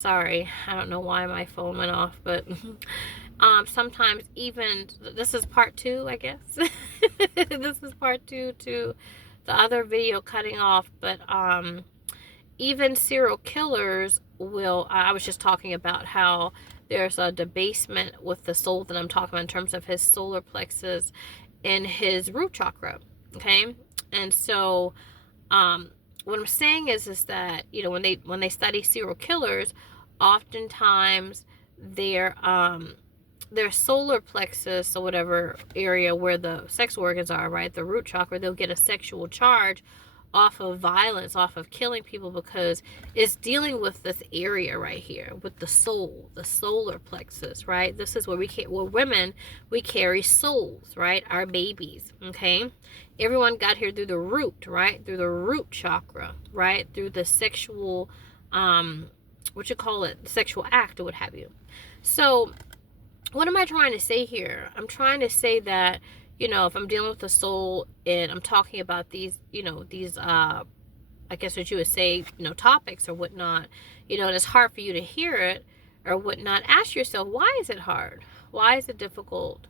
Sorry, I don't know why my phone went off, but sometimes even this is part two, I guess. This is part two to the other video cutting off, but even serial killers will. I was just talking about how there's a debasement with the soul that I'm talking about in terms of his solar plexus and his root chakra. Okay, and so what I'm saying is that, you know, when they study serial killers, oftentimes their solar plexus or whatever area where the sex organs are, right, the root chakra, they'll get a sexual charge off of violence, off of killing people, because it's dealing with this area right here with the soul, the solar plexus, right? This is where we're women, we carry souls, right? Our babies, okay? Everyone got here through the root, right? Through the root chakra, right? Through the sexual, what you call it, sexual act or what have you. So what am I trying to say here? I'm trying to say that, you know, if I'm dealing with the soul and I'm talking about these, you know, these, I guess what you would say, you know, topics or whatnot, you know, and it's hard for you to hear it or whatnot, ask yourself, why is it hard? Why is it difficult?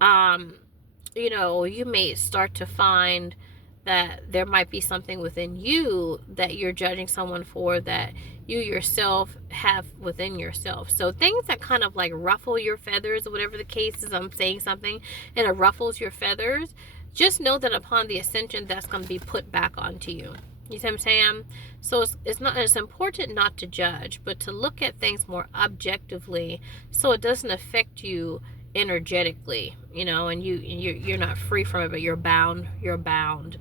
You know, you may start to find that there might be something within you that you're judging someone for that you yourself have within yourself. So things that kind of like ruffle your feathers or whatever the case is, I'm saying something and it ruffles your feathers, just know that upon the ascension, that's going to be put back onto you. You see what I'm saying? So it's important not to judge, but to look at things more objectively so it doesn't affect you energetically, you know, and you're not free from it, but you're bound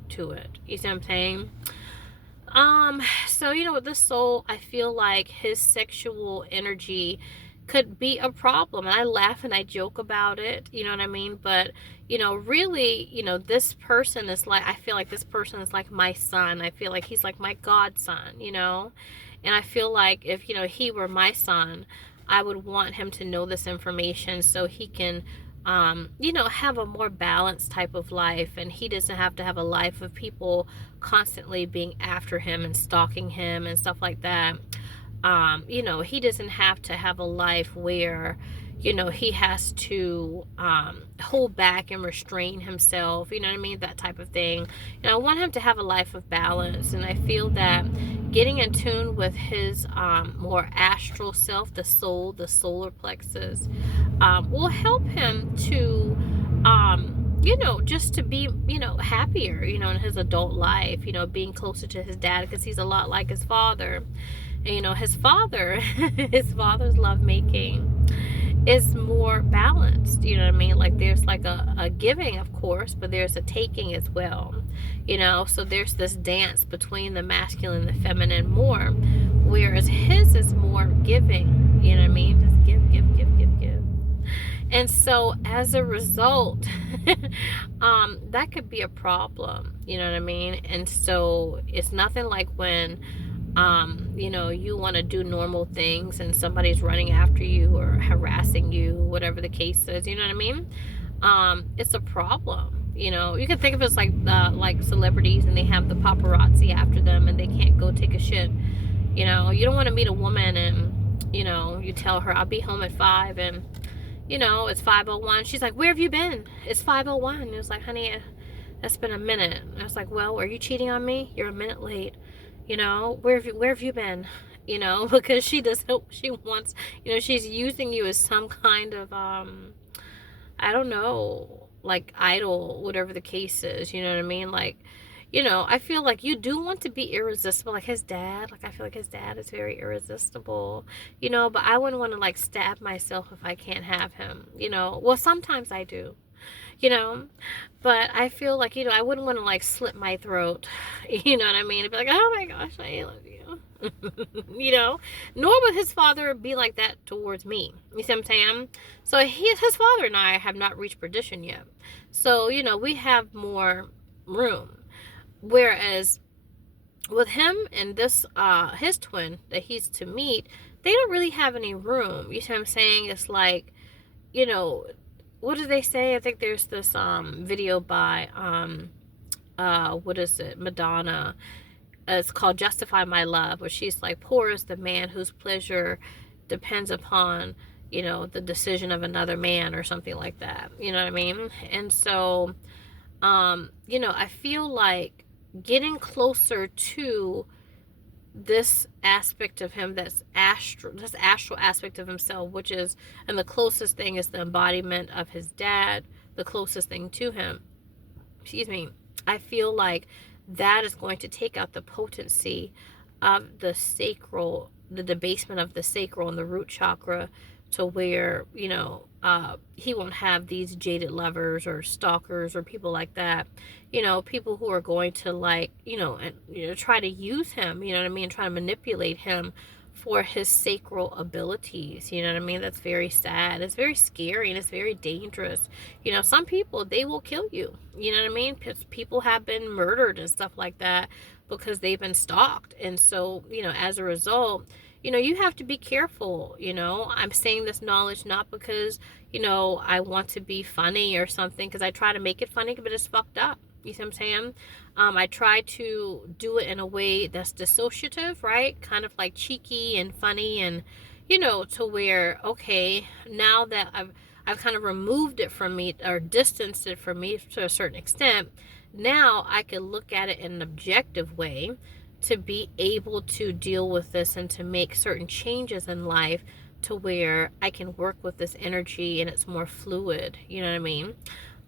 to it. You see what I'm saying? So you know, with this soul, I feel like his sexual energy could be a problem, and I laugh and I joke about it, you know what I mean? But you know, really, you know, this person is like, I feel like this person is like my son. I feel like he's like my godson, you know, and I feel like if, you know, he were my son, I would want him to know this information so he can, you know, have a more balanced type of life, and he doesn't have to have a life of people constantly being after him and stalking him and stuff like that. You know, he doesn't have to have a life where, you know, he has to hold back and restrain himself, you know what I mean, that type of thing. You know, I want him to have a life of balance, and I feel that getting in tune with his more astral self, the soul, the solar plexus, will help him to you know, just to be, you know, happier, you know, in his adult life, you know, being closer to his dad, because he's a lot like his father. And, you know, his father, his father's lovemaking is more balanced, you know what I mean? Like there's like a giving, of course, but there's a taking as well, you know? So there's this dance between the masculine and the feminine more, whereas his is more giving, you know what I mean? Just give, give, give, give, give. And so as a result, that could be a problem, you know what I mean? And so it's nothing like when you know, you want to do normal things and somebody's running after you or harassing you, whatever the case is, you know what I mean? It's a problem. You know, you can think of it as like celebrities, and they have the paparazzi after them and they can't go take a shit. You know, you don't want to meet a woman and, you know, you tell her, I'll be home at 5, and, you know, it's 5:01. She's like, where have you been? It's 5:01. And it was like, honey, that's been a minute. And I was like, well, are you cheating on me? You're a minute late. You know, where have you been? You know, because she wants, you know, she's using you as some kind of, I don't know, like idol, whatever the case is, you know what I mean? Like, you know, I feel like you do want to be irresistible, like his dad. Like, I feel like his dad is very irresistible, you know, but I wouldn't want to like stab myself if I can't have him, you know. Well, sometimes I do, you know, but I feel like, you know, I wouldn't want to like slit my throat, you know what I mean? It'd be like, oh my gosh, I love you. You know, nor would his father be like that towards me. You see what I'm saying? So his father and I have not reached perdition yet. So, you know, we have more room. Whereas with him and this, his twin that he's to meet, they don't really have any room. You see what I'm saying? It's like, you know, what do they say? I think there's this video by what is it, Madonna, it's called Justify My Love, where she's like, poor is the man whose pleasure depends upon, you know, the decision of another man, or something like that. You know what I mean? And so, you know, I feel like getting closer to this aspect of him, this astral aspect of himself, which is, and the closest thing is the embodiment of his dad, the closest thing to him, excuse me, I feel like that is going to take out the potency of the sacral, the debasement of the sacral and the root chakra, to where, you know, he won't have these jaded lovers or stalkers or people like that, you know, people who are going to, like, you know, and, you know, try to use him, you know what I mean, try to manipulate him for his sacral abilities. You know what I mean? That's very sad. It's very scary, and it's very dangerous. You know, some people, they will kill you. You know what I mean? People have been murdered and stuff like that because they've been stalked. And so, you know, as a result, you know, you have to be careful. You know, I'm saying this knowledge not because, you know, I want to be funny or something, because I try to make it funny, but it's fucked up. You see what I'm saying? I try to do it in a way that's dissociative, right? Kind of like cheeky and funny, and, you know, to where, okay, now that I've kind of removed it from me, or distanced it from me to a certain extent, now I can look at it in an objective way to be able to deal with this and to make certain changes in life, to where I can work with this energy and it's more fluid. You know what I mean?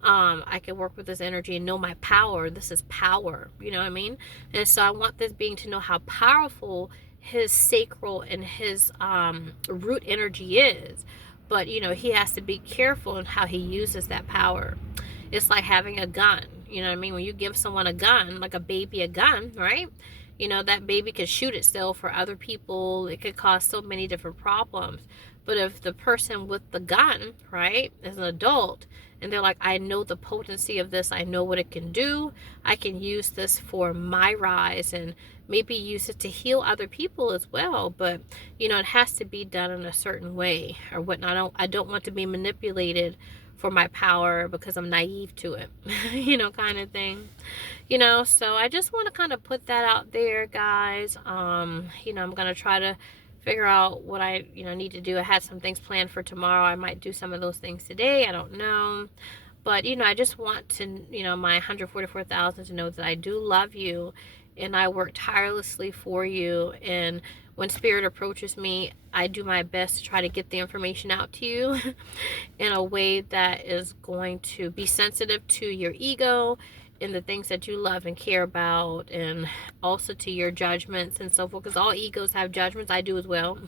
I can work with this energy and know my power. This is power, you know what I mean? And so I want this being to know how powerful his sacral and his root energy is. But, you know, he has to be careful in how he uses that power. It's like having a gun, you know what I mean? When you give someone a gun, like a baby a gun, right? You know, that baby could shoot itself for other people. It could cause so many different problems. But if the person with the gun, right, is an adult, and they're like, I know the potency of this, I know what it can do, I can use this for my rise, and maybe use it to heal other people as well. But, you know, it has to be done in a certain way or whatnot. I don't want to be manipulated for my power because I'm naive to it, you know, kind of thing. You know, so I just want to kind of put that out there, guys. You know, I'm going to try to figure out what I, you know, need to do. I had some things planned for tomorrow. I might do some of those things today. I don't know. But, you know, I just want to, you know, my 144,000 to know that I do love you, and I work tirelessly for you. And when spirit approaches me, I do my best to try to get the information out to you in a way that is going to be sensitive to your ego and the things that you love and care about, and also to your judgments and so forth, because all egos have judgments. I do as well.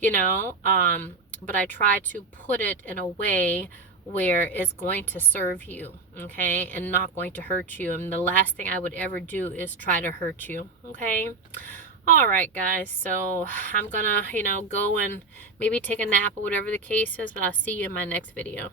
You know, but I try to put it in a way where it's going to serve you, okay, and not going to hurt you. And the last thing I would ever do is try to hurt you, okay? All right, guys, so I'm gonna, you know, go and maybe take a nap or whatever the case is, but I'll see you in my next video.